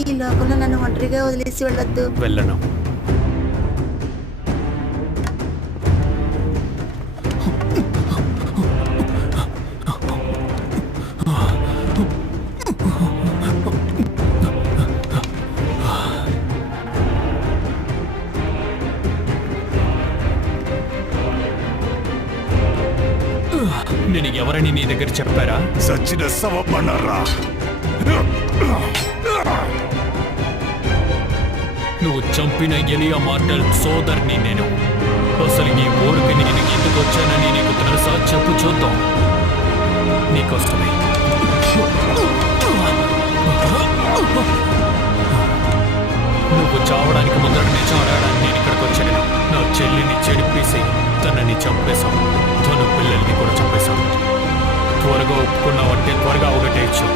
ఈ లోకంలో నన్ను ఒంటరిగా వదిలేసి వెళ్ళొద్దు. వెళ్ళను. నేను ఎవరని నీ దగ్గర చెప్పారా? సచిన శవమన్నారా? నువ్వు చంపిన ఎలియా మార్టల్ సోదరిని నేను. అసలు ఈ ఊరికి నేను ఎందుకు వచ్చానని నీకు తెలుసా? చెప్పు చూద్దాం. నీకోసమే. నువ్వు చావడానికి ముందర నిజం అడగడానికి నేను ఇక్కడికి వచ్చాను. నా చెల్లిని చెడిపేసి తనని చంపేశాం. తను పిల్లల్ని కూడా చంపేశాం. త్వరగా ఒప్పుకున్నావంటే త్వరగా ఒకటేయచ్చు.